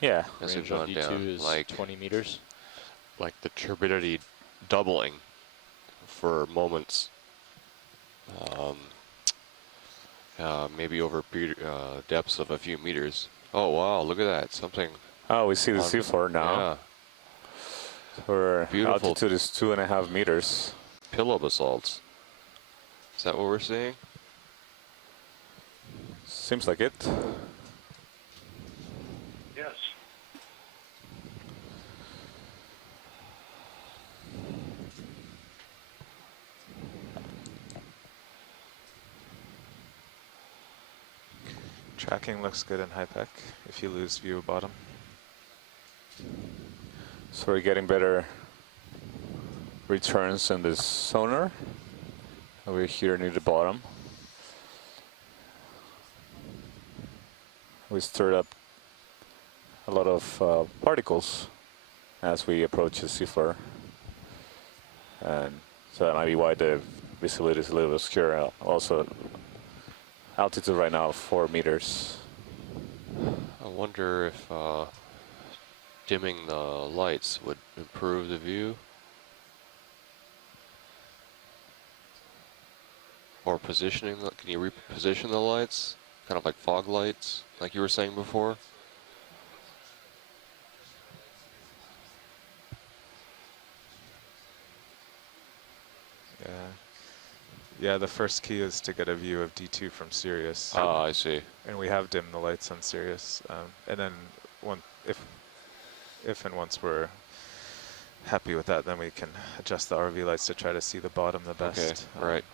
Yeah. as Range we've on gone D2 down, is like 20 meters. the turbidity doubling for moments. Maybe over depths of a few meters. Oh wow, look at that! Something. Oh, we see the seafloor now. Yeah, Where beautiful altitude is 2.5 meters. pillow basalts. Is that what we're seeing? Seems like it. Yes. Tracking looks good in HiPEC if you lose view of bottom. So we're getting better returns in this sonar. We're here near the bottom. We stirred up a lot of particles as we approach the seafloor. And so that might be why the visibility is a little obscure. Also, altitude right now 4 meters. I wonder if dimming the lights would improve the view. Or positioning, can you reposition the lights? Kind of like fog lights, like you were saying before? Yeah, the first key is to get a view of D2 from Sirius. Ah, I see. And we have dimmed the lights on Sirius. And then if and once we're happy with that, then we can adjust the RV lights to try to see the bottom the best. Okay, right.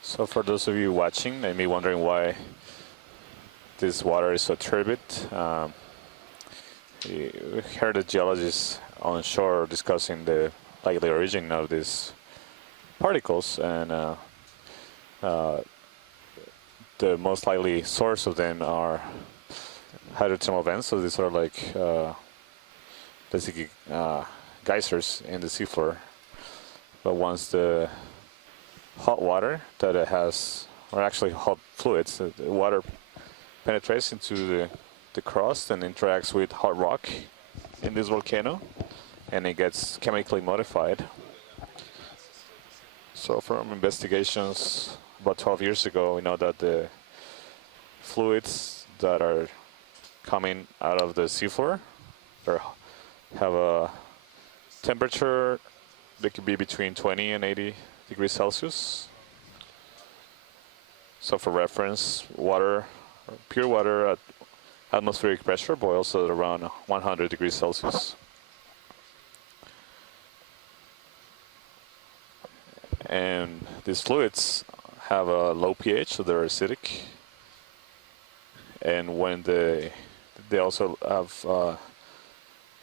So for those of you watching, may be wondering why this water is so turbid. We heard the geologists on shore discussing the likely origin of these particles, and the most likely source of them are hydrothermal vents. So these are like basically geysers in the seafloor. But once the hot water that it has, or actually hot fluids, the water penetrates into the crust and interacts with hot rock in this volcano, and it gets chemically modified. So from investigations about 12 years ago, we know that the fluids that are coming out of the seafloor have a temperature that could be between 20 and 80 degrees Celsius. So for reference, water, pure water at atmospheric pressure boils at around 100 degrees Celsius. And these fluids have a low pH, so they're acidic. And when they also have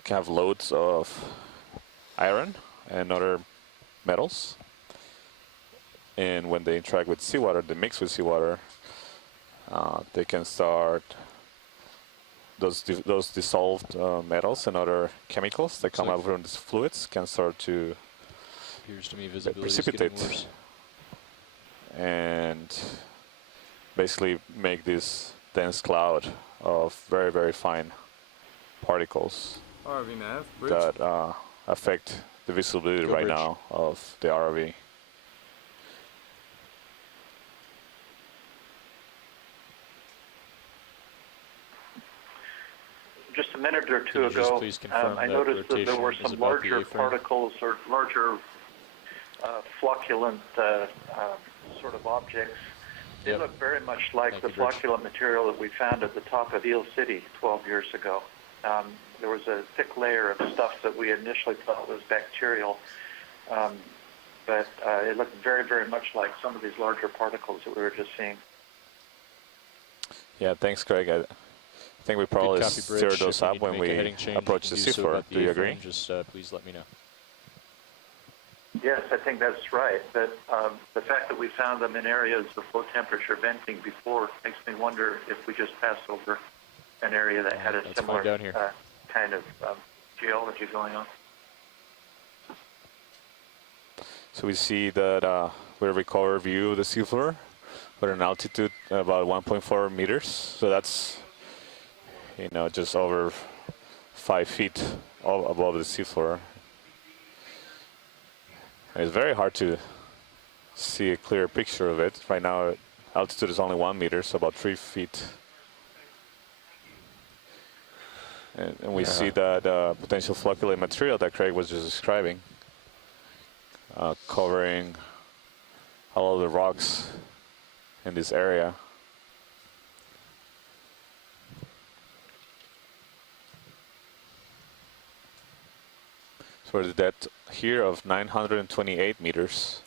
can have loads of iron and other metals. And when they interact with seawater, they mix with seawater, they can start, those dissolved metals and other chemicals that come out from these fluids can start to Appears to me visibility precipitate is getting worse. and basically make this dense cloud of very, very fine particles RV nav, bridge. that affect the visibility right now of the ROV. Just a minute or two Can you just ago, please confirm I that noticed that there rotation were is some about the larger A-frame? particles or larger flocculent sort of objects. They Yep. look very much like Thank the you, Bridge. flocculent material that we found at the top of Eel City 12 years ago. There was a thick layer of stuff that we initially thought was bacterial, but it looked very, very much like some of these larger particles that we were just seeing. Yeah, thanks, Craig. I think we probably Good copy, stir Bridge. those If you up need to when make a we heading change, approach you the can do so seafloor. about the Do you A-frame. agree? Just please let me know. Yes, I think that's right. But the fact that we found them in areas of low temperature venting before makes me wonder if we just passed over an area that had a Let's similar find out here. kind of geology going on. So we see that we recover view of the seafloor with an altitude about 1.4 meters. So that's, you know, just over 5 feet above the seafloor. And it's very hard to see a clear picture of it. Right now, altitude is only 1 meter, so about 3 feet. And we see that potential flocculate material that Craig was just describing, covering all of the rocks in this area. So we're at depth here of 928 meters.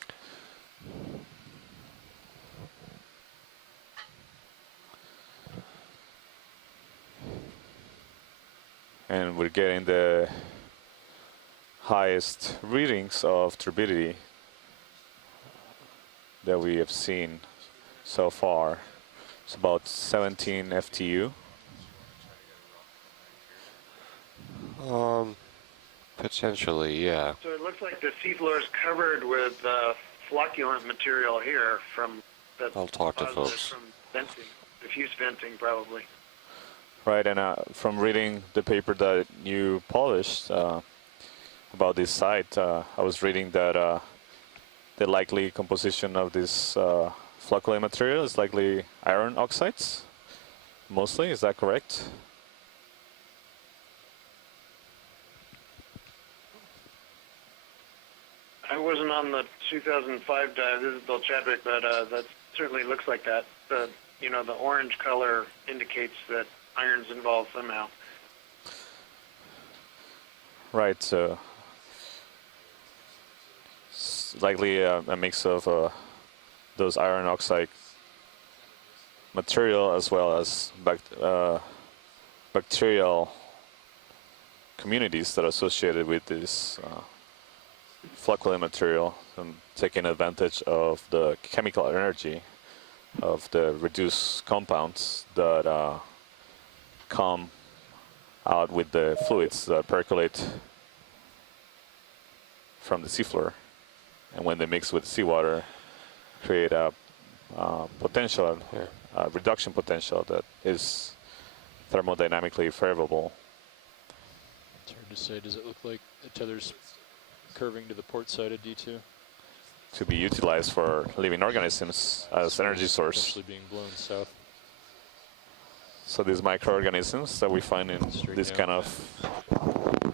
And we're getting the highest readings of turbidity that we have seen so far. It's about 17 FTU. Potentially, yeah. So it looks like the seafloor is covered with flocculent material here from that. I'll talk to deposited folks. From venting, diffuse venting, probably. Right, and from reading the paper that you published about this site, I was reading that the likely composition of this flocculate material is likely iron oxides, mostly. Is that correct? I wasn't on the 2005 dive. This is Bill Chadwick, but that certainly looks like that. The orange color indicates that iron's involved somehow. Right, so it's likely a mix of those iron oxide material as well as bacterial communities that are associated with this flocculate material, and taking advantage of the chemical energy of the reduced compounds that come out with the fluids that percolate from the seafloor, and when they mix with seawater, create a potential, reduction potential that is thermodynamically favorable. It's hard to say. Does it look like the tether's curving to the port side of D2? To be utilized for living organisms as energy source. Essentially being blown south. So these microorganisms that we find in this kind of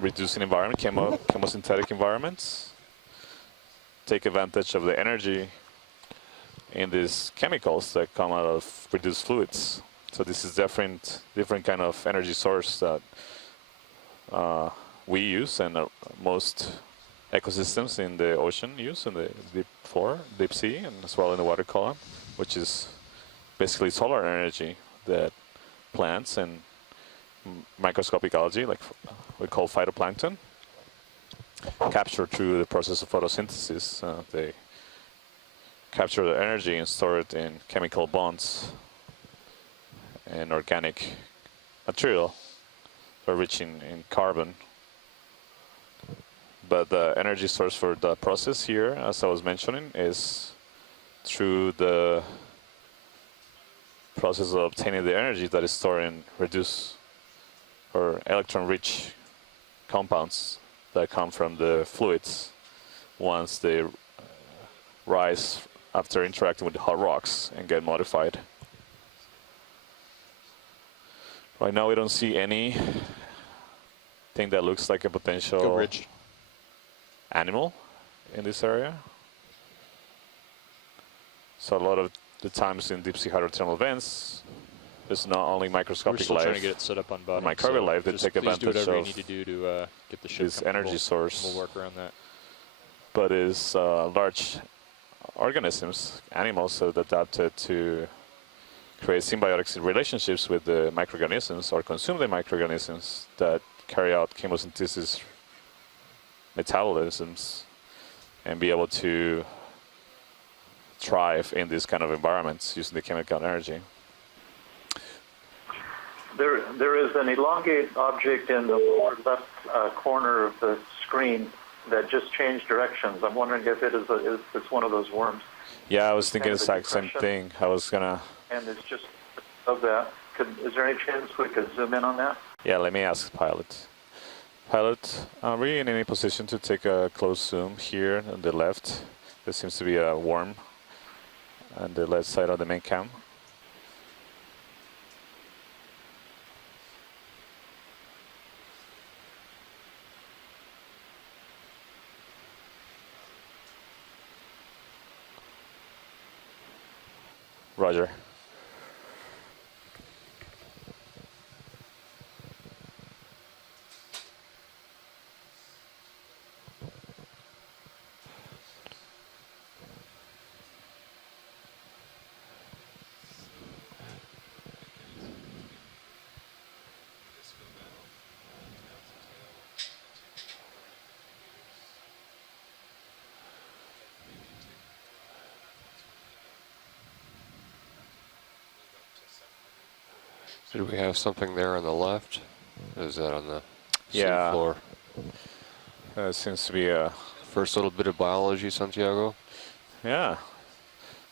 reducing environment, chemosynthetic environments, take advantage of the energy in these chemicals that come out of reduced fluids. So this is different kind of energy source that we use, and most ecosystems in the ocean use, in the deep floor, deep sea, and as well in the water column, which is basically solar energy that plants and microscopic algae, like we call phytoplankton, capture through the process of photosynthesis. They capture the energy and store it in chemical bonds and organic material, rich in carbon. But the energy source for the process here, as I was mentioning, is through the process of obtaining the energy that is stored in reduced or electron-rich compounds that come from the fluids once they rise after interacting with the hot rocks and get modified. Right now we don't see anything that looks like a potential animal in this area. So a lot of the times in deep sea hydrothermal vents, there's not only microscopic We're still life, trying to get it set up on bottom. microbial life that take please do advantage whatever you of need to do to get the ship this energy source. We'll work around that. But is large organisms, animals that adapted to create symbiotic relationships with the microorganisms or consume the microorganisms that carry out chemosynthesis metabolisms and be able to thrive in these kind of environments using the chemical energy. There is an elongate object in the lower left corner of the screen that just changed directions. I'm wondering if it's one of those worms. Yeah, I was thinking the Kind of a exact same depression. thing. I was gonna. And it's just of that. Is there any chance we could zoom in on that? Yeah, let me ask pilot. Pilot, are you in any position to take a close zoom here on the left? There seems to be a worm on the left side of the main cam. Roger. Did we have something there on the left? Is that on the Yeah. floor? Seems to be a. First little bit of biology, Santiago. Yeah.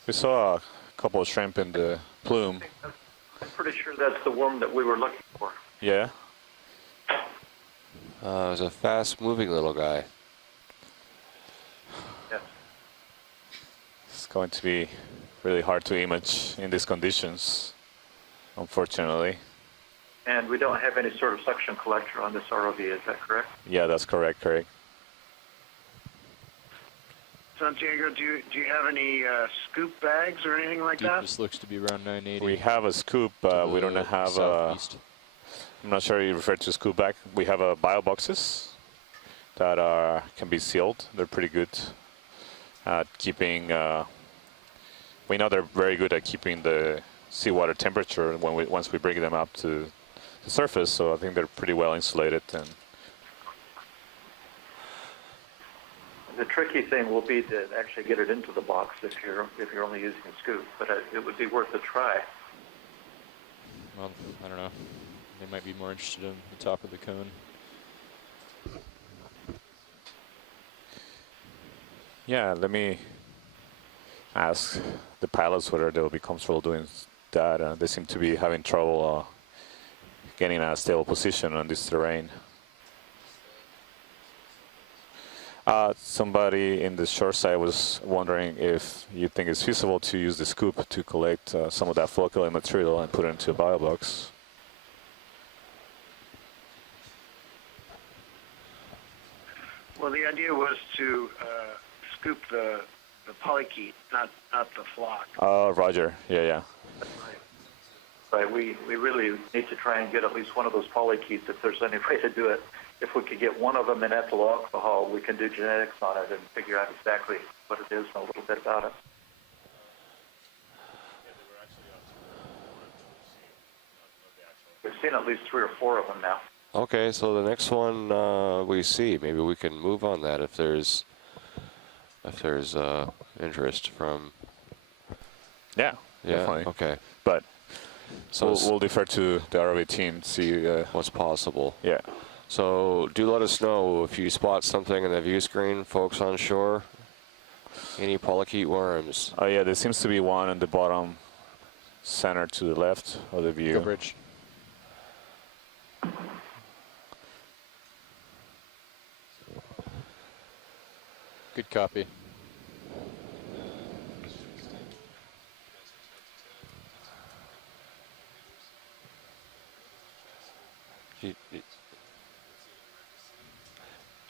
We saw a couple of shrimp in the plume. I'm pretty sure that's the worm that we were looking for. Yeah. It was a fast-moving little guy. Yes. It's going to be really hard to image in these conditions, unfortunately. And we don't have any sort of suction collector on this ROV, is that correct? Yeah, that's correct, Craig. Santiago, do you have any scoop bags or anything like that? Deepest looks to be around 980. We have a scoop, we don't have a. southeast. I'm not sure you refer to scoop bag. We have bio boxes that can be sealed. They're pretty good at keeping. We know they're very good at keeping the seawater temperature once we bring them up to the surface. So I think they're pretty well insulated. And The tricky thing will be to actually get it into the box if you're only using a scoop, but it would be worth a try. Well, I don't know. They might be more interested in the top of the cone. yeah, let me ask the pilots whether they'll be comfortable doing that. They seem to be having trouble getting a stable position on this terrain. Somebody in the shore side was wondering if you think it's feasible to use the scoop to collect some of that flocculent material and put it into a bio box. Well, the idea was to scoop the polychaete, not the flock. Roger. Yeah. Right, we really need to try and get at least one of those polychaetes if there's any way to do it. If we could get one of them in ethyl alcohol, we can do genetics on it and figure out exactly what it is and a little bit about it. We've seen at least 3 or 4 of them now. Okay, so the next one we see, maybe we can move on that if there's interest from. Yeah, Yeah. definitely. Okay. But So we'll defer to the ROV team to see. what's possible? Yeah. So do let us know if you spot something in the view screen, folks on shore. Any polychaete worms? Oh yeah, there seems to be one in the bottom center to the left of the view. Bridge. Good copy.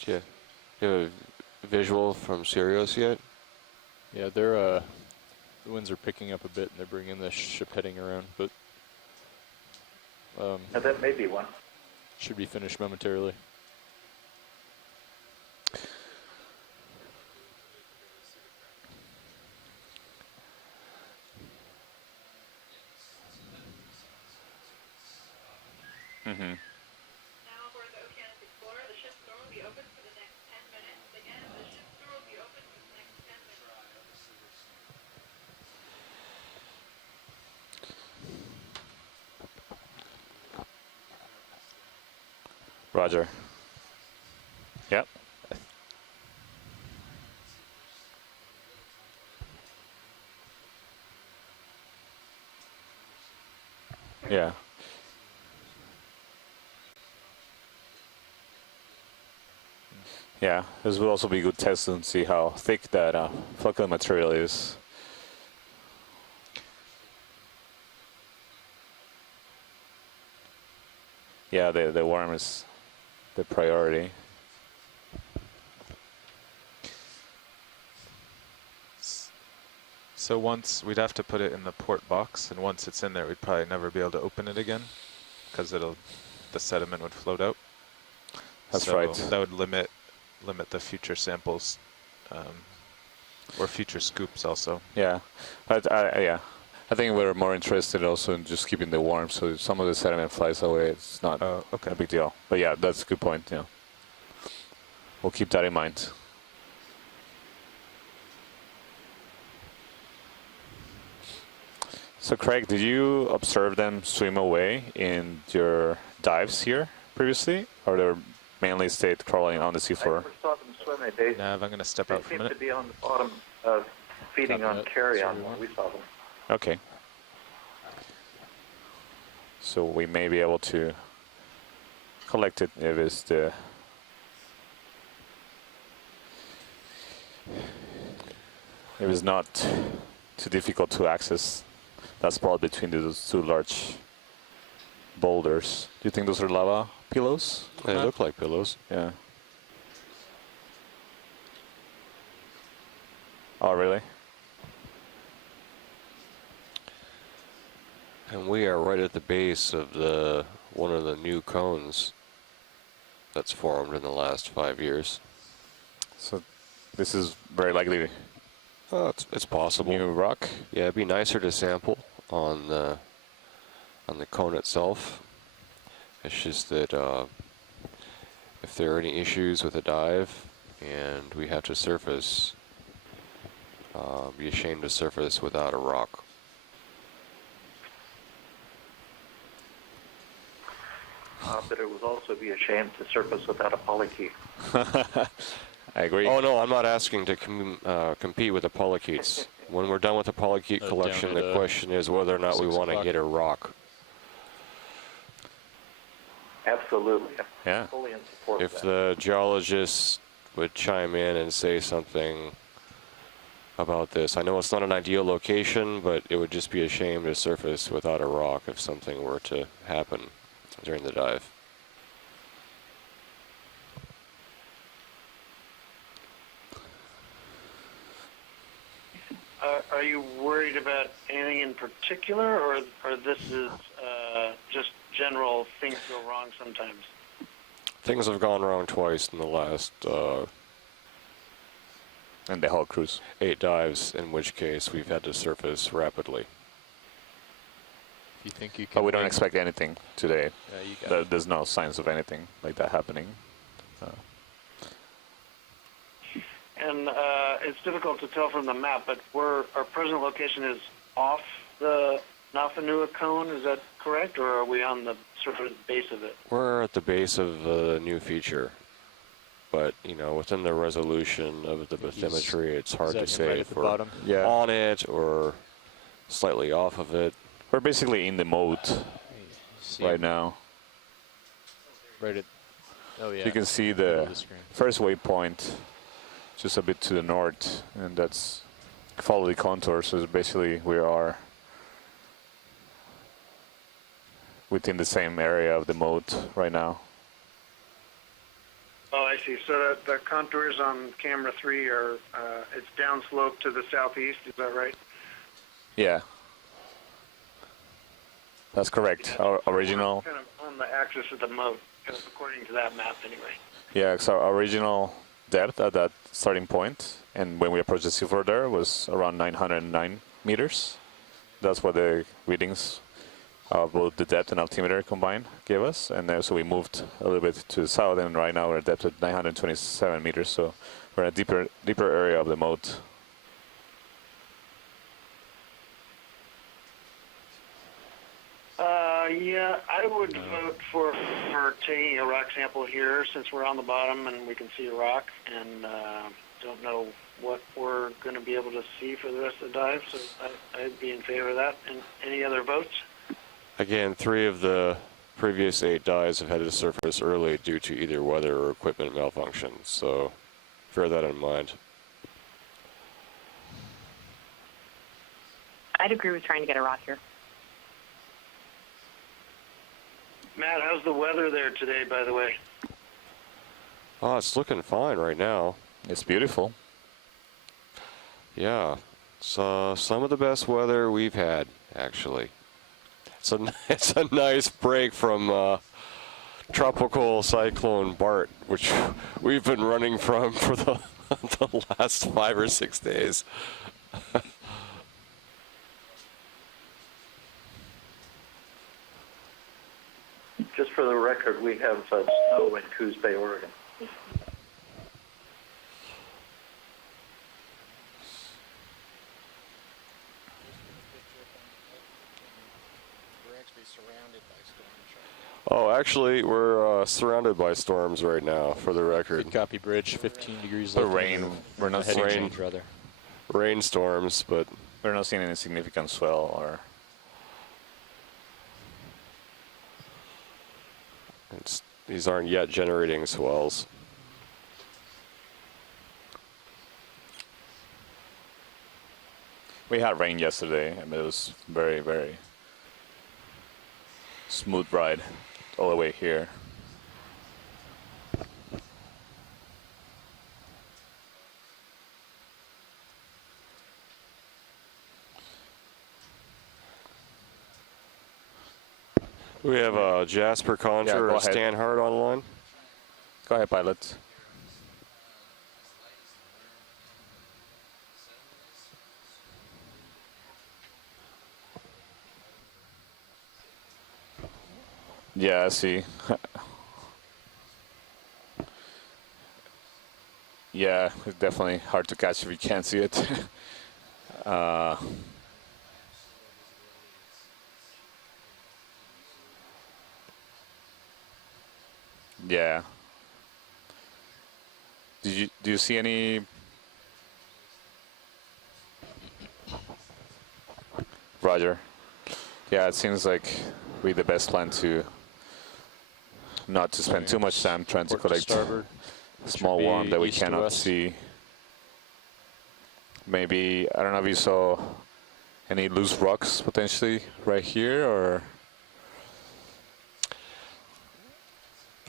Do you have a visual from Sirius yet? Yeah, they're the winds are picking up a bit, and they're bringing the ship heading around, but Now, that may be one. should be finished momentarily. Mm-hmm. Now aboard the Okeanos Explorer, the ship's door will be open for the next 10 minutes. Again, the ship's door will be open for Roger. Yep. Yeah. Yeah, this will also be a good test and see how thick that flocculent material is. Yeah, the worm is the priority. So once we'd have to put it in the port box, and once it's in there, we'd probably never be able to open it again because the sediment would float out. That's so right. That would limit the future samples, or future scoops also. Yeah, yeah. I think we're more interested also in just keeping the worm, so if some of the sediment flies away, it's not Okay. a big deal. But yeah, that's a good point. Yeah, we'll keep that in mind. So Craig, did you observe them swim away in your dives here previously, or they mainly stayed crawling on the I seafloor? never saw them swimming. They Nav, I'm going to step out for a seem to minute. be on the bottom, feeding Copy on that. carrion Sorry, when we saw them. Okay. So we may be able to collect it if it's if it's not too difficult to access that spot between those two large boulders. Do you think those are lava pillows? They look like pillows. Yeah. Oh, really? And we are right at the base of one of the new cones that's formed in the last 5 years. So this is very likely It's possible. new rock. Yeah, it'd be nicer to sample on the cone itself. It's just that if there are any issues with a dive and we have to surface, be ashamed to surface without a rock. But it would also be a shame to surface without a polykey. I agree. Oh no, I'm not asking to compete with the polychaetes. When we're done with the polychaete Down collection, to the the question is whether or not we 6 want to o'clock. get a rock. Absolutely. Yeah. Fully in support If of that. the geologists would chime in and say something about this. I know it's not an ideal location, but it would just be a shame to surface without a rock if something were to happen during the dive. Are you worried about anything in particular, or this is just general things go wrong sometimes? Things have gone wrong twice in the last And the whole cruise. 8 dives, in which case we've had to surface rapidly. If you think you can. But we don't make- expect anything today. Yeah, you got it. There's no signs of anything like that happening. And it's difficult to tell from the map, but our present location is off the Nafanua cone. Is that correct, or are we on the sort of base of it? We're at the base of the new feature, but you know, within the resolution of the bathymetry, it's hard to say right at if the we're bottom. Yeah. on it or slightly off of it. We're basically in the mode See right it now. Right at. Oh yeah. You can see middle the of the screen. first waypoint just a bit to the north, and that's follow the contour. So basically we are within the same area of the mode right now. Oh, I see. So the contours on camera 3 are it's downslope to the southeast. Is that right? Yeah. That's correct. Our original, Kind of on the axis of the moat, according to that map, anyway. yeah, so our original depth at that starting point, and when we approached the seafloor there, was around 909 meters. That's what the readings of both the depth and altimeter combined gave us. And then, so we moved a little bit to the south, and right now we're at depth at 927 meters. So we're in a deeper area of the moat. Yeah, I would vote for taking a rock sample here since we're on the bottom and we can see a rock, and don't know what we're going to be able to see for the rest of the dive, so I'd be in favor of that. And any other votes? Again, 3 of the previous 8 dives have had to surface early due to either weather or equipment malfunction, so bear that in mind. I'd agree with trying to get a rock here. Matt, how's the weather there today, by the way? Oh, it's looking fine right now. It's beautiful. Yeah, it's some of the best weather we've had, actually. It's a nice break from tropical cyclone Bart, which we've been running from for the last 5 or 6 days. Just for the record, we have snow in Coos Bay, Oregon. Oh, actually, we're surrounded by storms right now, for the record. Good copy, Bridge. 15 degrees. The left in rain, the- we're not heading seeing change, rather. Rainstorms, but we're not seeing any significant swell or. these aren't yet generating swells. We had rain yesterday. I mean, it was very, very smooth ride all the way here. We have Jasper Contra go and ahead. Stan Hart online. Go ahead, pilot. Yeah, I see. Yeah, it's definitely hard to catch if you can't see it. Yeah. Do you see any? Roger. Yeah, it seems like we the best plan to not to spend too much time trying to Port to collect starboard. small Should be worm that we east to cannot west. see. Maybe, I don't know if you saw any loose rocks potentially right here, or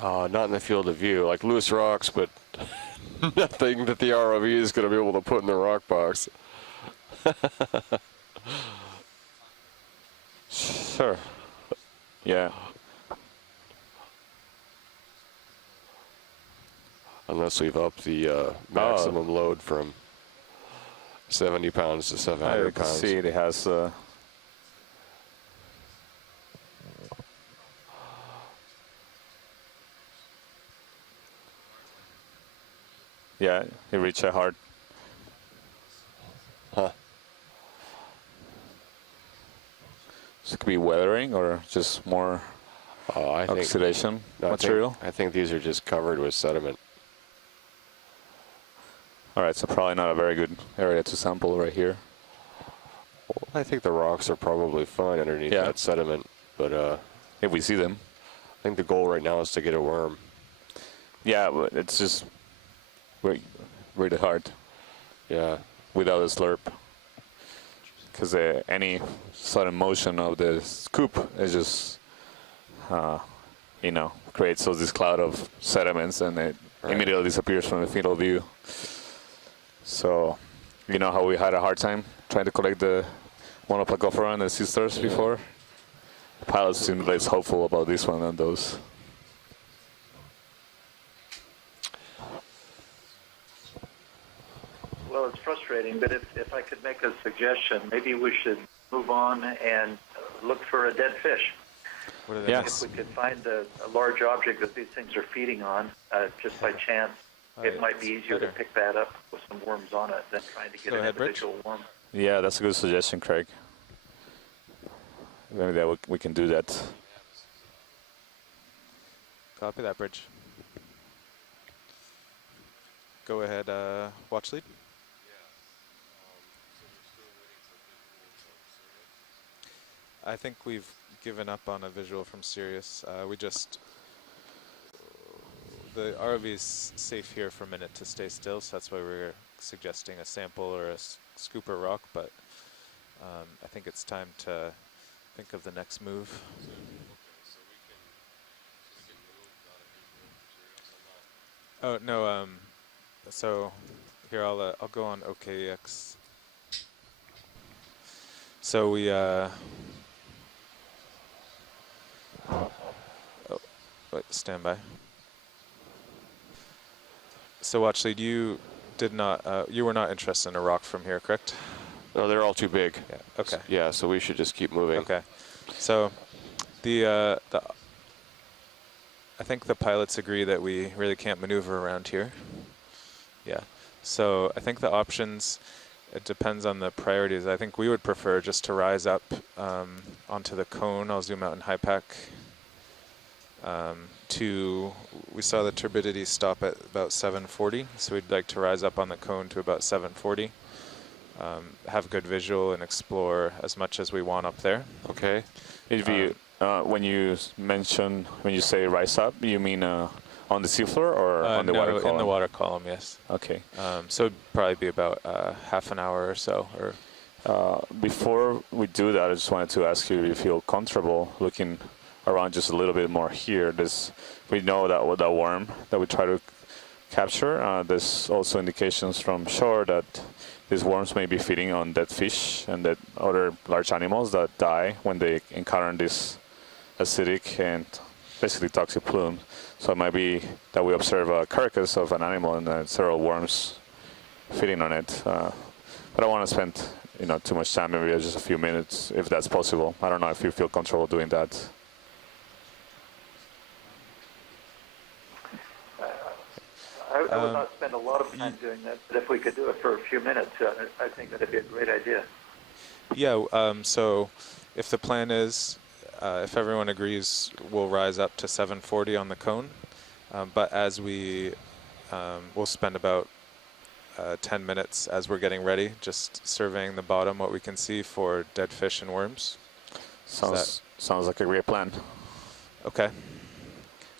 Not in the field of view, like loose rocks, but nothing that the ROV is going to be able to put in the rock box. sure. Yeah. Unless we've upped the maximum load from 70 pounds to I 700 can pounds. see it has yeah, it reached a hard. Huh. So it could be weathering or just more I think, oxidation no, material. I think these are just covered with sediment. All right, so probably not a very good area to sample right here. I think the rocks are probably fine underneath Yeah. that sediment, but If we see them. I think the goal right now is to get a worm. Yeah, but it's just really hard Yeah. without a slurp. Because any sudden motion of the scoop is just, creates this cloud of sediments, and it immediately disappears from the field of view. So, you know how we had a hard time trying to collect the monoplacophora and the sea stars before? The pilot seems less hopeful about this one than those. Well, it's frustrating, but if I could make a suggestion, maybe we should move on and look for a dead fish. What are they? Yes. If we could find a large object that these things are feeding on, just by chance, it might be easier to better. pick that up with some worms on it than trying to get Go an ahead, Rich. individual worm. Yeah, that's a good suggestion, Craig. Maybe that we can do that. Copy that, bridge. Go ahead, watch lead. I think we've given up on a visual from Sirius. The ROV is safe here for a minute to stay still, so that's why we're suggesting a sample or a scooper rock, but I think it's time to think of the next move. Oh, no, so here I'll go on OKEX. So we, oh, wait, stand by. So watch lead, you were not interested in a rock from here, correct? No, they're all too big. Yeah, okay. Yeah, so we should just keep moving. Okay. So I think the pilots agree that we really can't maneuver around here. Yeah. So I think the options, it depends on the priorities. I think we would prefer just to rise up onto the cone. I'll zoom out in high pack. We saw the turbidity stop at about 740, so we'd like to rise up on the cone to about 740. Have good visual and explore as much as we want up there. Okay. If you, when you say rise up, you mean on the seafloor or on the no, water column? in the water column, yes. Okay. So it'd probably be about half an hour or so. Or before we do that, I just wanted to ask you if you feel comfortable looking around just a little bit more here. We know that with the worm that we try to capture, there's also indications from shore that these worms may be feeding on dead fish and that other large animals that die when they encounter this acidic and basically toxic plume. So it might be that we observe a carcass of an animal and several worms feeding on it. But I don't want to spend too much time, maybe just a few minutes if that's possible. I don't know if you feel comfortable doing that. I would not spend a lot of time doing that, but if we could do it for a few minutes, I think that'd be a great idea. yeah, so if the plan is, if everyone agrees, we'll rise up to 740 on the cone. But as we'll spend about 10 minutes as we're getting ready, just surveying the bottom, what we can see for dead fish and worms. Sounds like a great plan. Okay.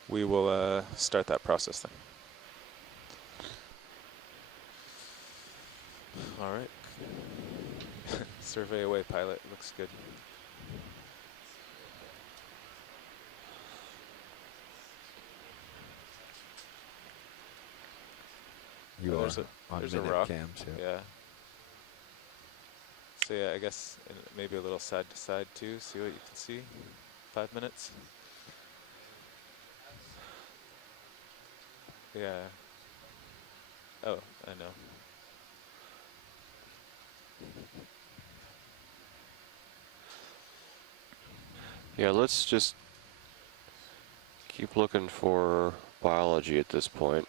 We will start that process then. All right. Survey away, pilot. Looks good. You Oh, are there's on a minute rock. cams, yeah. Yeah. So yeah, I guess maybe a little side to side too. See what you can see. 5 minutes. Yeah. Oh, I know. Yeah, let's just keep looking for biology at this point.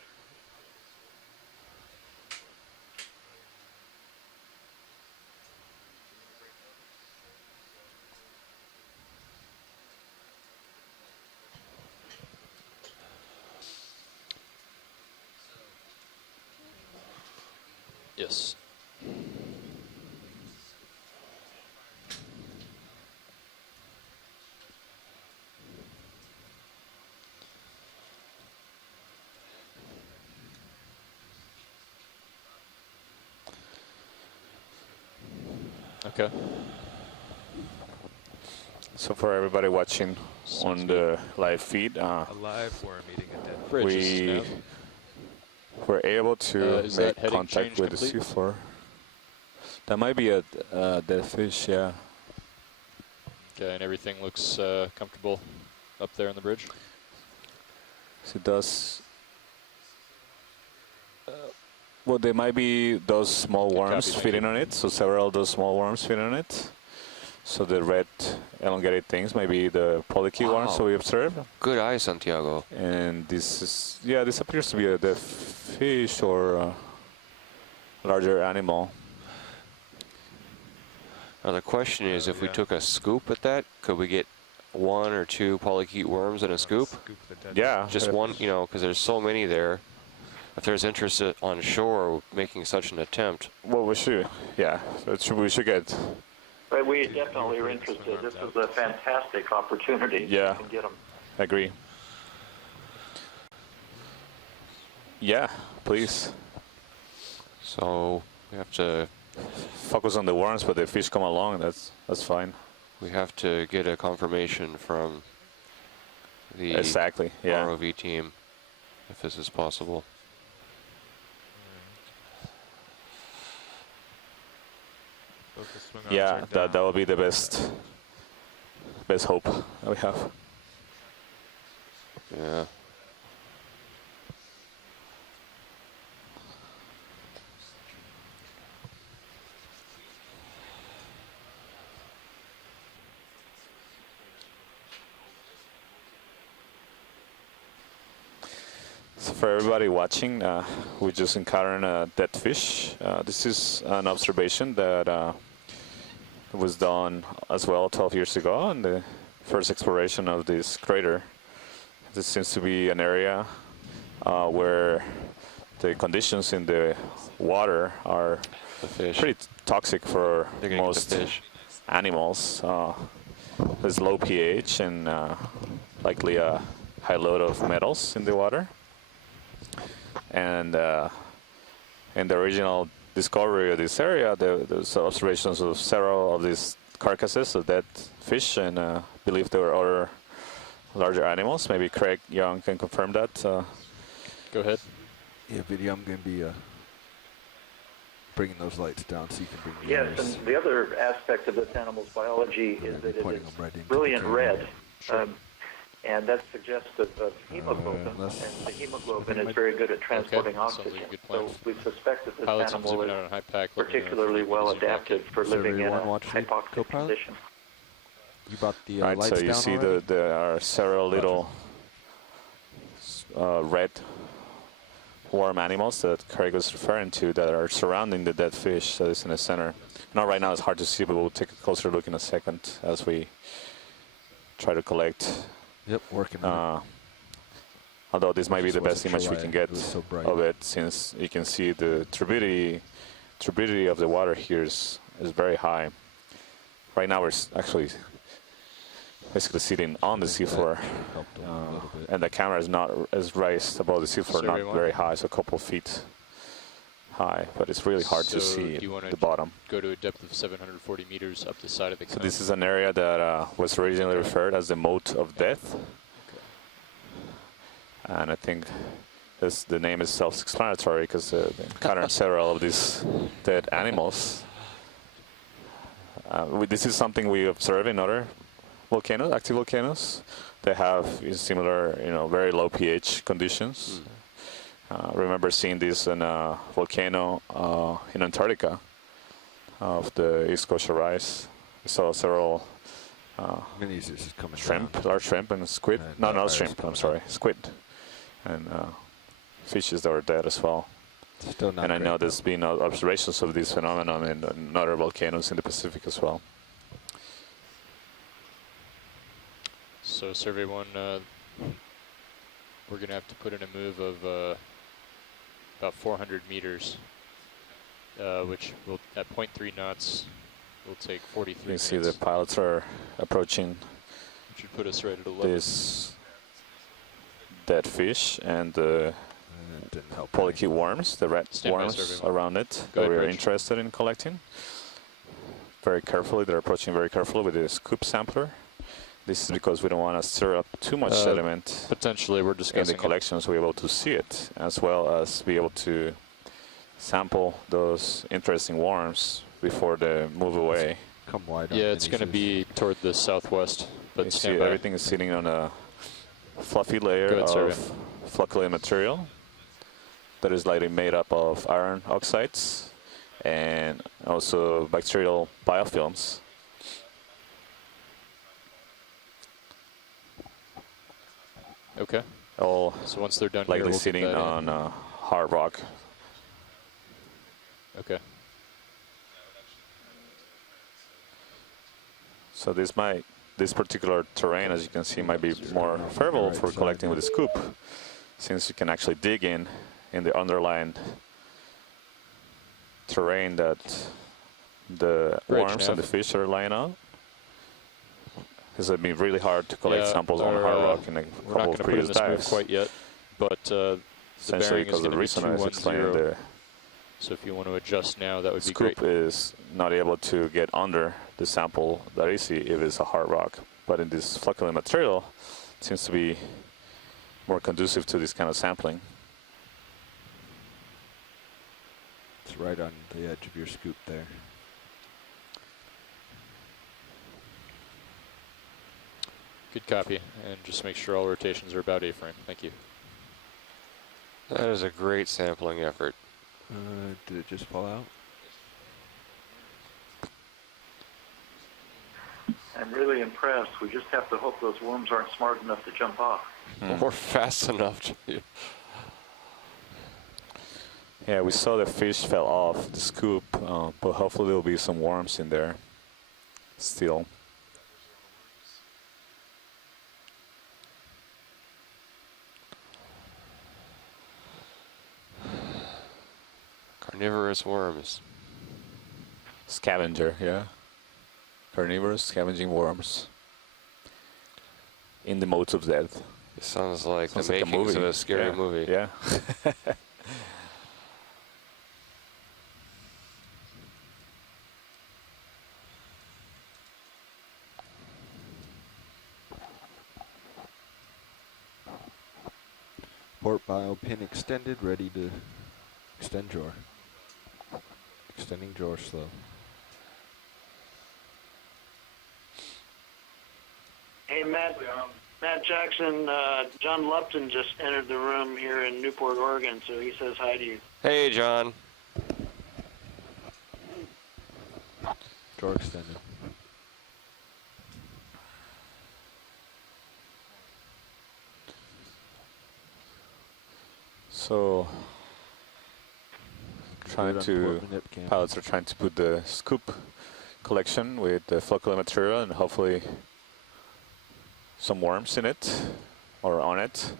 Yes. Okay. So for everybody watching on the live feed, A live worm eating a dead Bridge is we down. were able to Is that make heading contact change with the complete? seafloor. That might be a dead fish, yeah. Okay, and everything looks comfortable up there on the bridge? So it does. Well, there might be those small Good worms copy, thank feeding you. on it. So several of those small worms feeding on it. So the red elongated things may be the polychaete worms Wow. that we observed. Good eye, Santiago. And this is, yeah, this appears to be a dead fish or a larger animal. Now the question is, if we yeah. took a scoop at that, could we get 1 or 2 polychaete worms in a scoop? The dead Yeah. Just one, you know, because there's so many there. If there's interest on shore making such an attempt, Well, we should. Yeah. We should get. But we definitely are interested. This is a fantastic opportunity. Yeah. You can get them. I agree. Yeah. Please so we have to focus on the worms, but the fish come along. That's fine. get a confirmation from the Exactly. Yeah. ROV team if this is possible. Focus swing arms Yeah. are That down. will be the best hope that we have. Yeah. So for everybody watching, we just encountered a dead fish. This is an observation that was done as well 12 years ago on the first exploration of this crater. This seems to be an area where the conditions in the water are The fish. pretty toxic for They're gonna most get the fish. animals. There's low pH and likely a high load of metals in the water. And in the original discovery of this area, there's observations of several of these carcasses of dead fish, and I believe there were other larger animals. Maybe Craig Young can confirm that. Go ahead. Yeah, Vinny, I'm going to be bringing those lights down so you can bring Yes, yours. and the other aspect of this animal's biology is that it pointing is them right into brilliant the red. And that's suggestive of hemoglobin, unless- and the hemoglobin is very good at transporting Sounds like a oxygen. good plan. So we suspect that this Pilots, I'm animal zooming is out on high pack. let me know if particularly you well zoom back adapted in. for So living in everyone a watching hypoxic co-pilot? condition. You brought the Right, lights so you down see already? there are several little red worm animals that Craig was referring to that are surrounding the dead fish that is in the center. Now, right now it's hard to see, but we'll take a closer look in a second as we try to collect. Yep, working on it. Although this might be the Just best wasn't image sure we why can it get was so bright. of it, since you can see the turbidity of the water here is very high. Right now we're actually basically sitting on the seafloor, Helped a little bit. and the camera is not as raised above the seafloor, Survey not one. very high, so a couple feet high, but it's really hard to So see do you wanna the bottom. Go to a depth of 740 meters up the side of the So cone. this is an area that was originally referred as the moat of death. And I think the name is self-explanatory because they encountered several of these dead animals. This is something we observe in other volcanoes, active volcanoes. They have similar, very low pH conditions. Remember seeing this in a volcano in Antarctica of the East Coast Rise. We saw several Minis is coming shrimp, down. large shrimp and squid. And No, not vampires shrimp, I'm coming sorry, squid. And fishes that were dead as well. Still not And I great, know though. there's been observations of this phenomenon in other volcanoes in the Pacific as well. So survey one, we're going to have to put in a move of about 400 meters, which will, at 0.3 knots, will take 43 You can minutes. see the pilots are approaching Which should put us right at 11. this dead fish and the And it didn't help polychaete worms, the red Stand by, worms survey one. around it Go that ahead, we're Rich. interested in collecting. Very carefully, they're approaching very carefully with the scoop sampler. This is because we don't want to stir up too much sediment Potentially, we're in the discussing it. collection, so we're able to see it, as well as be able to sample those interesting worms before they move away. Come wide on Yeah, it's going to Minis. be toward the southwest, but You see stand by. everything is sitting on a fluffy layer Go ahead, survey. of flocculate material that is likely made up of iron oxides and also bacterial biofilms. Okay. All So once they're done here, likely we'll get sitting that in. on hard rock. Okay. So this might this particular terrain, as you can see, might be more favorable for collecting with a scoop, since you can actually dig in the underlying terrain that the worms and the fish are lying on. This would be really hard to collect samples on hard rock in a couple of previous dives. Quite yet, but the essentially bearing is because the going to be reason I was explaining 210. the So if you want to adjust now, that would be great. scoop is not able to get under the sample that easy if it's a hard rock. But in this flocculent material, it seems to be more conducive to this kind of sampling. It's right on the edge of your scoop there. Good copy, and just make sure all rotations are about A-frame. Thank you. That is a great sampling effort. Did it just fall out? I'm really impressed. We just have to hope those worms aren't smart enough to jump off. Or fast enough to. Yeah, we saw the fish fell off the scoop, but hopefully there'll be some worms in there still. Carnivorous worms. Scavenger, yeah. Carnivorous scavenging worms in the modes of death. It sounds like Sounds the like a makings of movie. a scary Yeah. movie. Yeah. Port bio pin extended, ready to extend drawer. Extending drawer slow. Hey, Matt Jackson, John Lupton just entered the room here in Newport, Oregon, so he says hi to you. Hey, John. Drawer extended. So, pilots are trying to put the scoop collection with the flocculent material and hopefully some worms in it or on it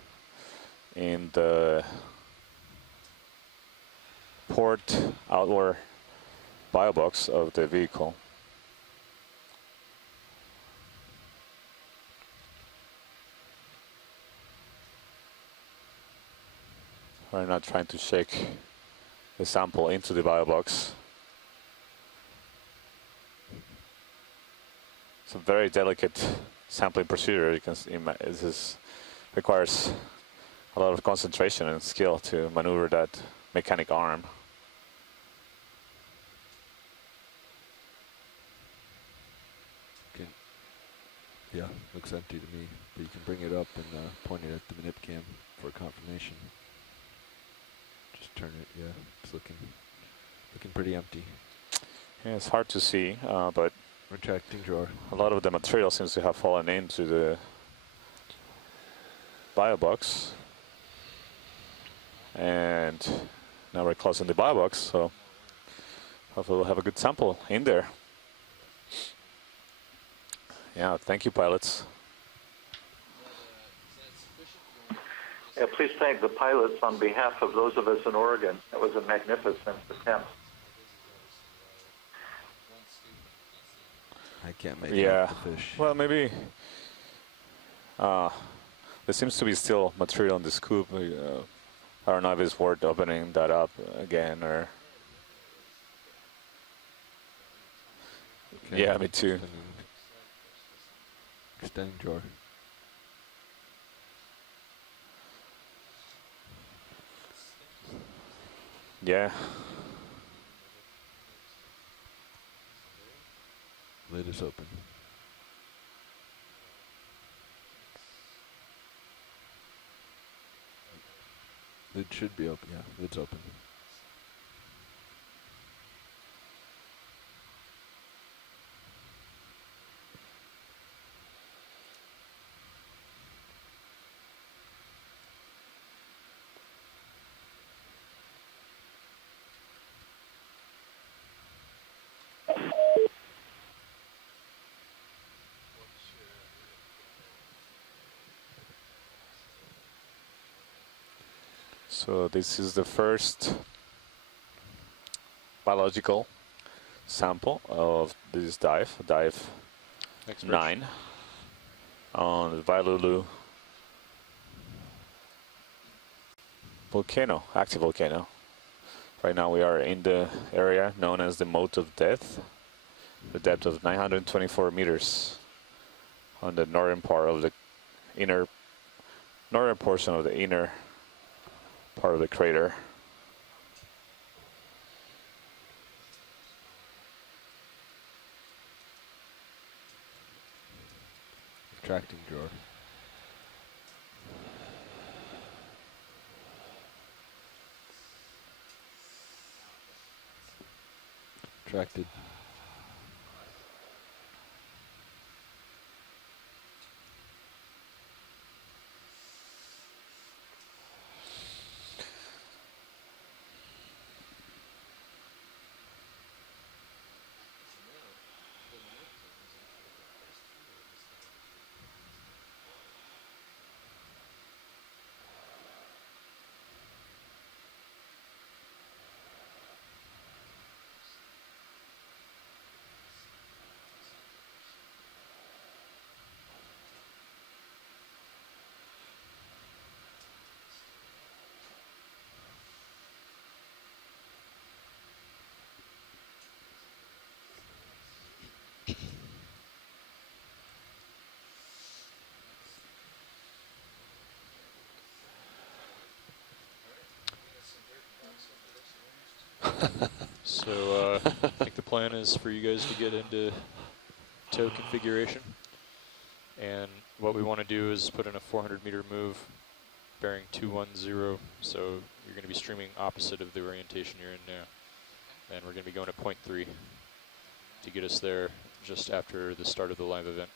in the port outward bio box of the vehicle. We're not trying to shake the sample into the bio box. It's a very delicate sampling procedure. You can see this requires a lot of concentration and skill to maneuver that mechanic arm. Okay. Yeah, looks empty to me, but you can bring it up and point it at the manip cam for confirmation. Just turn it, yeah, it's looking pretty empty. Yeah, it's hard to see, but retracting drawer. A lot of the material seems to have fallen into the bio box. And now we're closing the bio box, so hopefully we'll have a good sample in there. Yeah, thank you, pilots. Yeah, please thank the pilots on behalf of those of us in Oregon. That was a magnificent attempt. I can't make out the fish. Well, maybe there seems to be still material in the scoop. I don't know if it's worth opening that up again or. Okay. Yeah, me too. Extending drawer. Yeah. Lid is open. Lid should be open, yeah, lid's open. So this is the first biological sample of this dive, dive Thanks, Rich. 9 on the Vailulu volcano, active volcano. Right now we are in the area known as the Moat of Death, the depth of 924 meters on the northern part of the northern portion of the inner part of the crater. Tracting drawer. Tracted. So I think the plan is for you guys to get into tow configuration. And what we want to do is put in a 400-meter move bearing 210. So you're going to be streaming opposite of the orientation you're in now. And we're going to be going to 0.3 to get us there just after the start of the live event.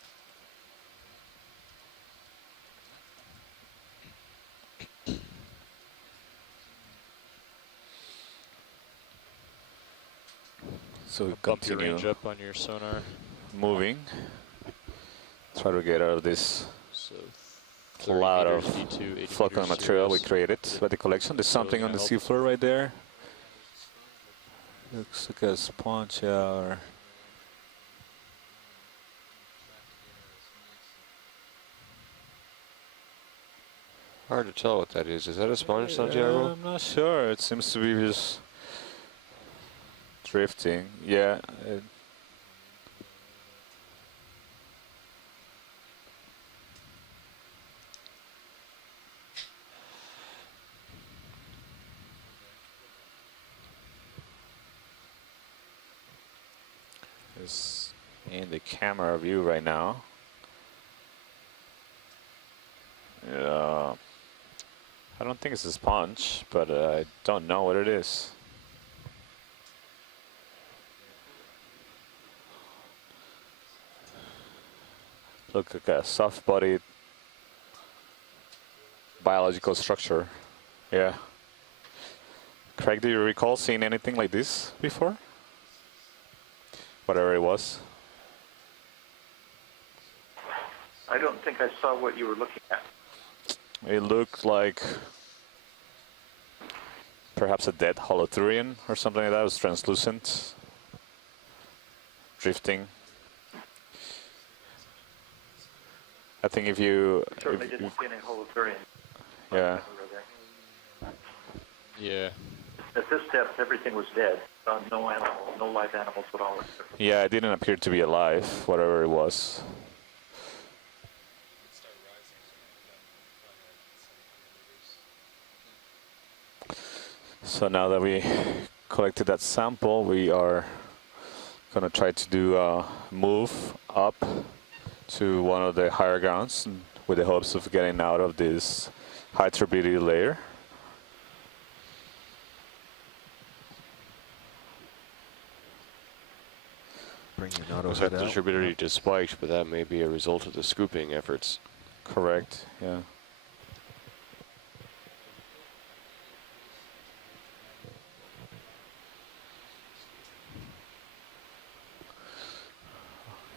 So we Bump your continue range up on your sonar. moving. Try to get out of this So cloud 30 of meters D2, 80 flocal meters material we Sirius. created by the collection. There's something on the help. seafloor right there. Looks like a sponge, yeah, or Hard to tell what that is. Is that a sponge, Santiago? I'm not sure. It seems to be just drifting. Yeah. It's in the camera view right now. Yeah. I don't think it's a sponge, but I don't know what it is. Look like a soft-bodied biological structure. Yeah. Craig, do you recall seeing anything like this before? Whatever it was. I don't think I saw what you were looking at. It looked like perhaps a dead holothurian or something like that. It was translucent, drifting. I think if you... Certainly didn't see any holothurian. Yeah. Yeah. At this depth, everything was dead. No animal, no live animals at all. Yeah, it didn't appear to be alive, whatever it was. So now that we collected that sample, we are going to try to do a move up to one of the higher grounds with the hopes of getting out of this high turbidity layer. Bring your auto Looks head like the out. turbidity just spiked, but that may be a result of the scooping efforts. Correct, yeah.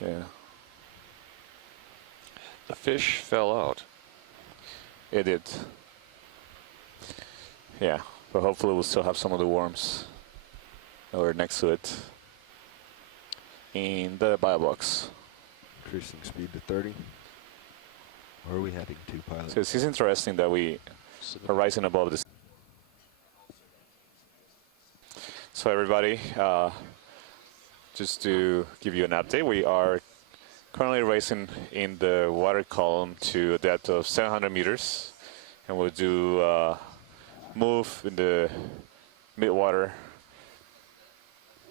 Yeah. The fish fell out. It did. Yeah, but hopefully we'll still have some of the worms that were next to it in the bio box. Increasing speed to 30. Where are we heading to, pilot? So it's interesting that we are rising above this. So everybody, just to give you an update, we are currently racing in the water column to a depth of 700 meters, and we'll do move in the mid-water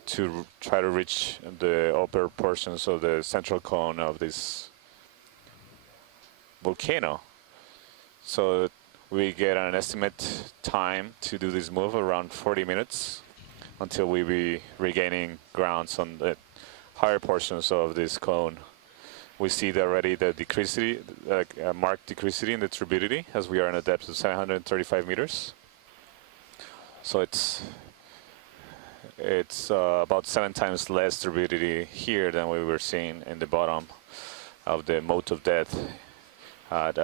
to try to reach the upper portions of the central cone of this volcano. So we get an estimate time to do this move around 40 minutes until we be regaining grounds on the higher portions of this cone. We see already the decreasity, marked decreasity in the turbidity as we are in a depth of 735 meters. So it's about 7 times less turbidity here than we were seeing in the bottom of the moat of death at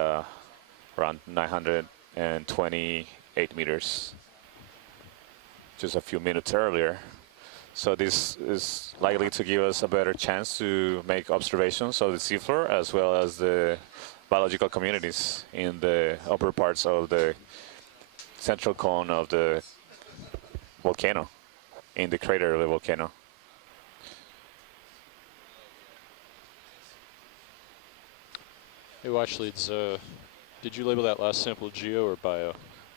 around 928 meters, just a few minutes earlier. So this is likely to give us a better chance to make observations of the seafloor as well as the biological communities in the upper parts of the central cone of the volcano, in the crater of the volcano. Hey, watch leads. Did you label that last sample geo or bio?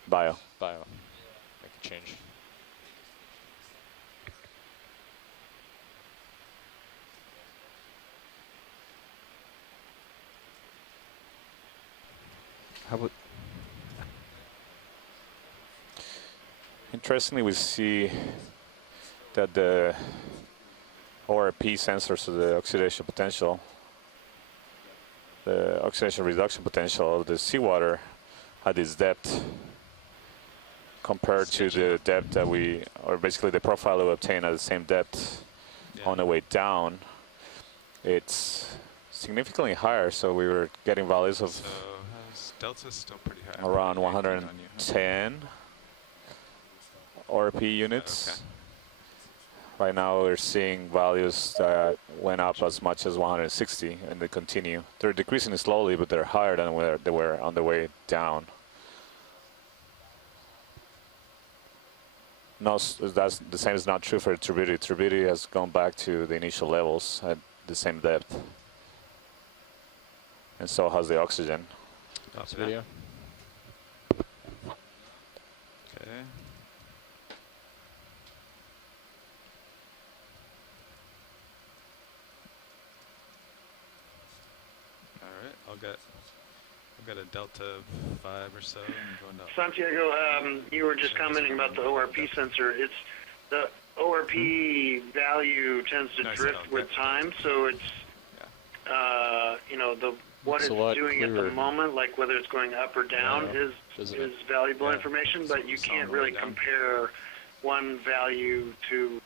Bio. Bio. Make a change. How about Interestingly, we see that the ORP sensors of the oxidation potential, the oxidation reduction potential of the seawater at this depth compared to the depth that we, or basically the profile that we obtain at the same depth on the way down, it's significantly higher. So we were getting values of Delta's still pretty high. around 110 ORP units. Okay. Right now we're seeing values that went up as much as 160, and they continue. They're decreasing slowly, but they're higher than where they were on the way down. No, that's the same is not true for turbidity. Turbidity has gone back to the initial levels at the same depth, and so has the oxygen. That's video. Okay. All right, I'll get a delta of 5 or so and going up. Santiago, you were just commenting about the ORP sensor. It's the ORP value tends to drift with time, so it's you know, what It's it's a lot doing at the clearer. moment, like whether it's going up or down, is valuable Yeah. information, but you It's on can't the way really down. compare one value to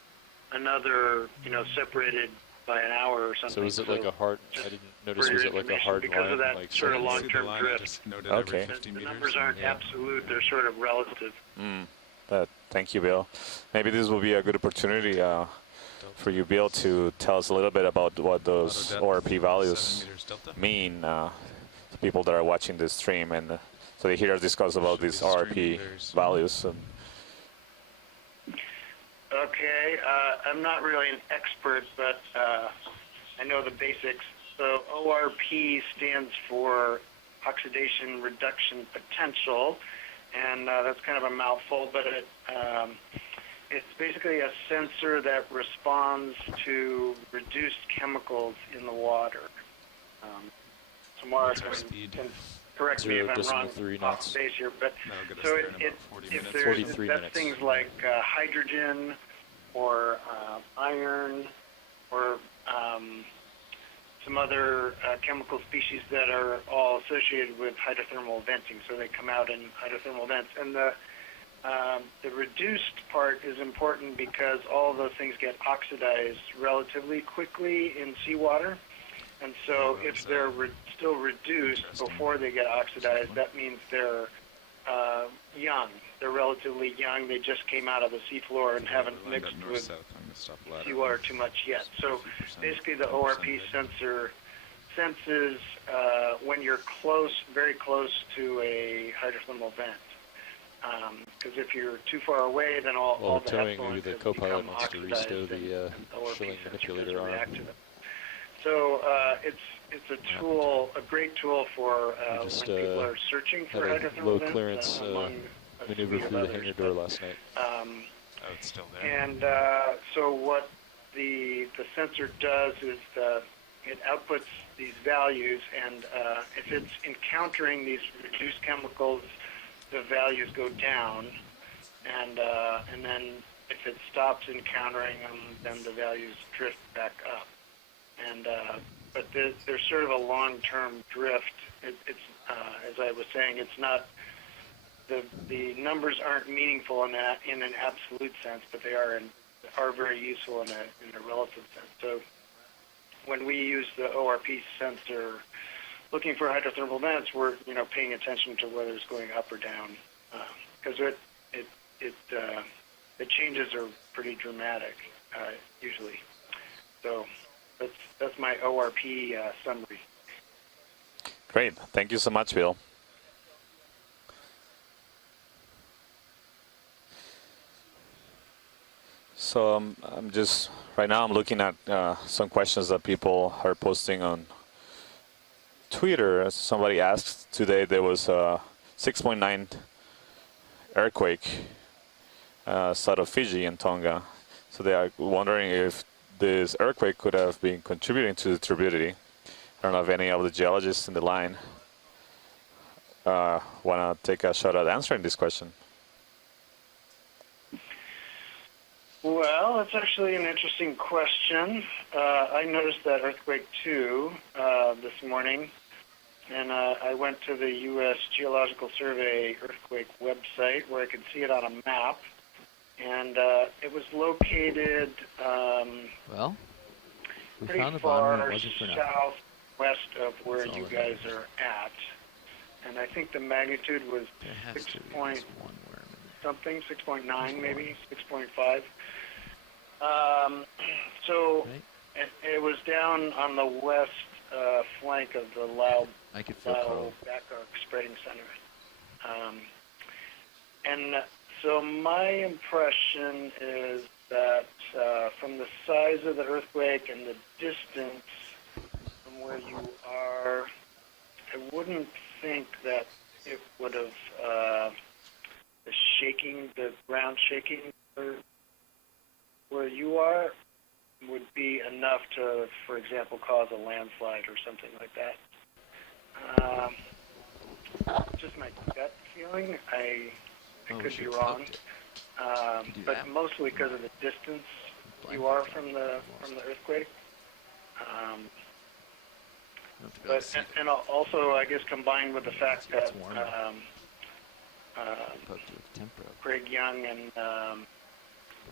another, you know, separated by an hour or something. So is it like a hard? I didn't notice. for Was your it like a information, hard because line? of that Like sort of I long- see the long-term line, I drift. just noted Okay. every 50 The meters. numbers aren't absolute, they're sort of relative. Thank you, Bill. Maybe this will be a good opportunity for you, Bill, to tell us a little bit about what those ORP values 7 meters delta. mean to people that are watching this stream, and so they hear us discuss about these ORP values. Okay, I'm not really an expert, but I know the basics. So ORP stands for oxidation reduction potential, and that's kind of a mouthful, but it's basically a sensor that responds to reduced chemicals in the water. Tamara What's our speed? can correct me if I'm wrong 0.3 off knots. base here, but That'll get us so there in about 40 if minutes. there's 43 that's minutes. things like hydrogen or iron or some other chemical species that are all associated with hydrothermal venting, so they come out in hydrothermal vents. And the reduced part is important because all of those things get oxidized relatively quickly in seawater. And so if they're still reduced before they get oxidized, that means they're young. They're relatively young. They just came out of the seafloor and haven't mixed with seawater too much yet. So basically the ORP sensor senses when you're close, very close to a hydrothermal vent. Because if you're too far away, then all the towing, effluent maybe the has co-pilot become wants to oxidized restow and the ORP shilling sensor manipulator doesn't arm. react to them. So it's a tool, a great tool for when just people are searching for had a hydrothermal low vents, clearance among a maneuver suite of through the others, hangar door last night. Oh, it's still there. And so what the sensor does is it outputs these values, and if it's encountering these reduced chemicals, the values go down, and then if it stops encountering them, then the values drift back up. And but there's sort of a long-term drift. It's as I was saying, it's not the numbers aren't meaningful in an absolute sense, but they are very useful in a relative sense. So when we use the ORP sensor looking for hydrothermal vents, we're paying attention to whether it's going up or down, because the changes are pretty dramatic usually. So that's my ORP summary. Great. Thank you so much, Bill. So I'm just right now I'm looking at some questions that people are posting on Twitter. As somebody asked today, there was a 6.9 earthquake south of Fiji and Tonga. So they are wondering if this earthquake could have been contributing to the turbidity. I don't know if any of the geologists in the line want to take a shot at answering this question. Well, it's actually an interesting question. I noticed that earthquake too this morning, and I went to the U.S. Geological Survey earthquake website where I could see it on a map, and it was located we pretty found the far bottom. It wasn't for now. southwest of where That's all you that guys matters. are at, and I think the magnitude was There has 6 to be point at least one worm in something, 6.9 There's maybe, 6.5. So Right. it was down on the west flank of the Lao I could feel cold. back arc spreading center. And so my impression is that from the size of the earthquake and the distance from where you are, I wouldn't think that it would have the ground shaking where you are would be enough to, for example, cause a landslide or something like that. Just my gut feeling. I could be wrong, but mostly because of the distance you are from the earthquake. But and also, I guess, combined with the fact that Craig Young and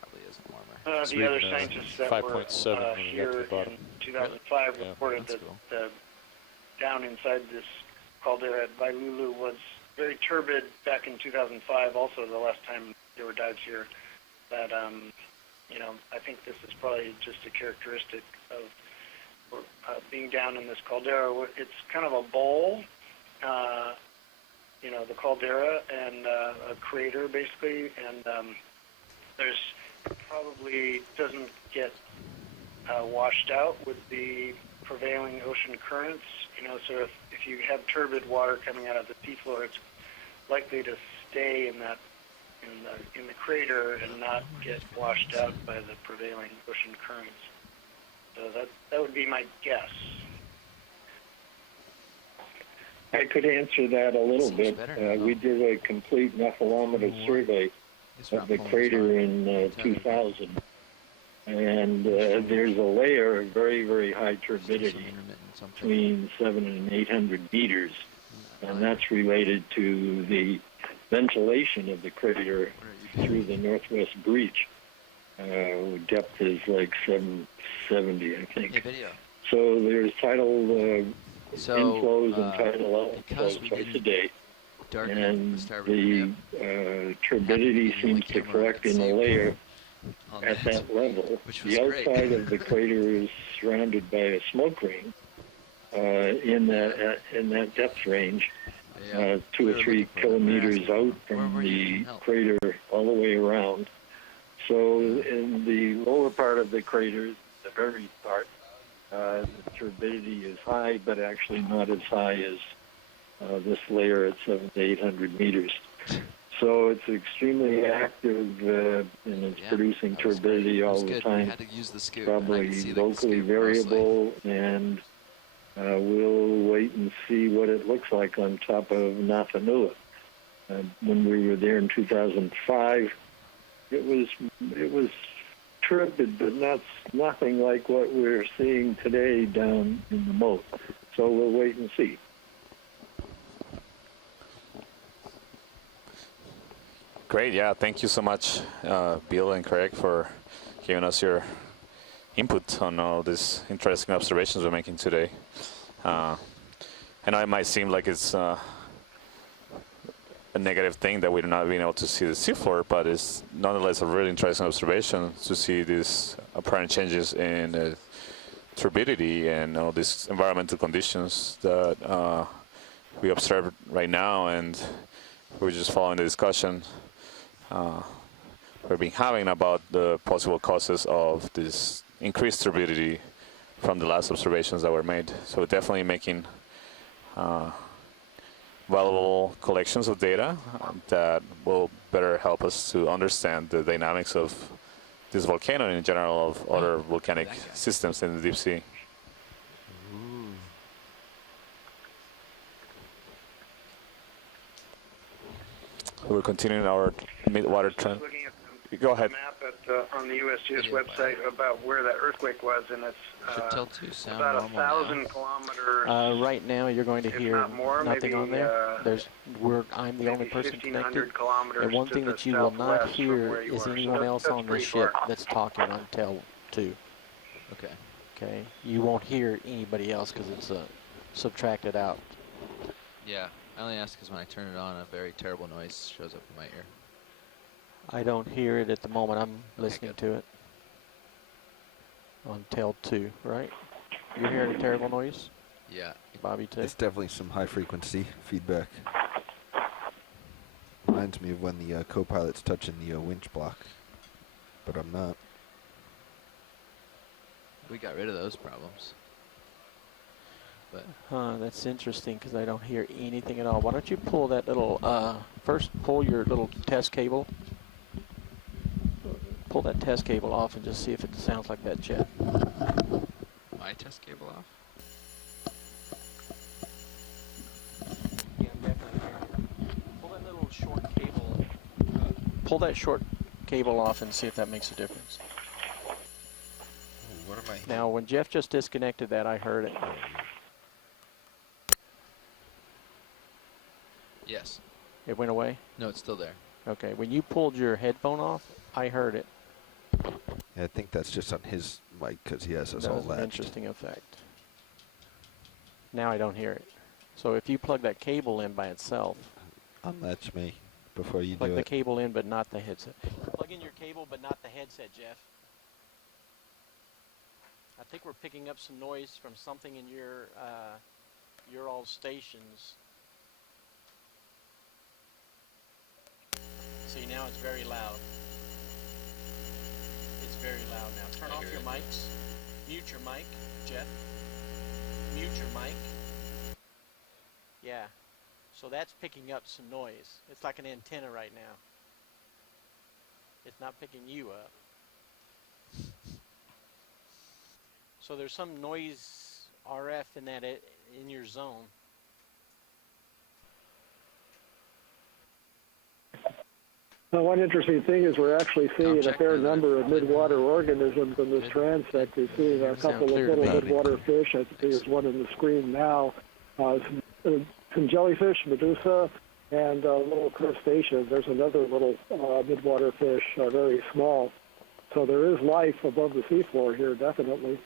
Probably isn't warmer. the other scientists that were 5.7 when we got to here the bottom. in 2005 Yeah, reported that's that cool. the down inside this caldera at Wailulu was very turbid back in 2005. Also, the last time there were dives here, that I think this is probably just a characteristic of being down in this caldera. It's kind of a bowl, the caldera and a crater basically, and there's probably doesn't get washed out with the prevailing ocean currents. So if you have turbid water coming out of the seafloor, it's likely to stay in the crater and not get washed out by the prevailing ocean currents. So that would be my guess. I could answer that a little bit. We did a complete nephelometer survey of the crater in 2000, and there's a layer of very, very high turbidity between 700 and 800 meters, and that's related to the ventilation of the crater through the northwest breach. Depth is like 770, I think. So there's tidal inflows and tidal outflows twice a day. and the turbidity seems to correct in a layer at that level. The outside of the crater is surrounded by a smoke ring in that depth range, 2 or 3 kilometers out from the crater all the way around. So in the lower part of the crater, the very part, the turbidity is high, but actually not as high as this layer at 700 to 800 meters. So it's extremely active and it's producing turbidity all the time. Probably locally variable, and we'll wait and see what it looks like on top of Nafanua. When we were there in 2005, it was turbid, but nothing like what we're seeing today down in the moat. So we'll wait and see. Great, yeah. Thank you so much, Bill and Craig, for giving us your input on all these interesting observations we're making today. I know it might seem like it's a negative thing that we're not being able to see the seafloor, but it's nonetheless a really interesting observation to see these apparent changes in turbidity and all these environmental conditions that we observe right now. And we're just following the discussion we've been having about the possible causes of this increased turbidity from the last observations that were made. So we're definitely making valuable collections of data that will better help us to understand the dynamics of this volcano and in general of other volcanic systems in the deep sea. We're continuing our mid-water trend. Looking at Go ahead. map on the USGS website about where that earthquake was, and it's about 1,000 kilometers. Right now, you're going to hear not more, nothing maybe, on there. I'm the only person connected. And one thing that you will not hear is anyone else on the ship that's talking until 2. Okay. Okay. You won't hear anybody else because it's subtracted out. Yeah. I only ask because when I turn it on, a very terrible noise shows up in my ear. I don't hear it at the moment. I'm listening to it on tail 2, right? You're hearing a terrible noise? Yeah. Bobby, too? It's definitely some high frequency feedback. Reminds me of when the co-pilot's touching the winch block, but I'm not. We got rid of those problems. But that's interesting because I don't hear anything at all. Why don't you pull that little, first pull your little test cable. Pull that test cable off and just see if it sounds like that jet. My test cable off? Yeah, I'm definitely hearing it. Pull that little short cable. Pull that short cable off and see if that makes a difference. Ooh, what am I hearing? Now, when Jeff just disconnected that, I heard it. Yes. It went away? No, it's still there. Okay, when you pulled your headphone off, I heard it. Yeah, I think that's just on his mic because he has us That all was an latched. interesting effect. Now I don't hear it. So if you plug that cable in by itself. Unlatch me before you plug do the it. cable in but not the headset. Plug in your cable but not the headset, Jeff. I think we're picking up some noise from something in your all stations. See, now it's very loud. It's very loud now. Turn off your mics. Mute your mic, Jeff. Mute your mic. Yeah. So that's picking up some noise. It's like an antenna right now. It's not picking you up. So there's some noise RF in that in your zone. Now, one interesting thing is we're actually seeing a fair number of midwater organisms in this transect. We're seeing a couple of little midwater fish. I think there's one in the screen now. Some jellyfish, medusa, and little crustaceans. There's another little midwater fish, very small. So there is life above the seafloor here, definitely.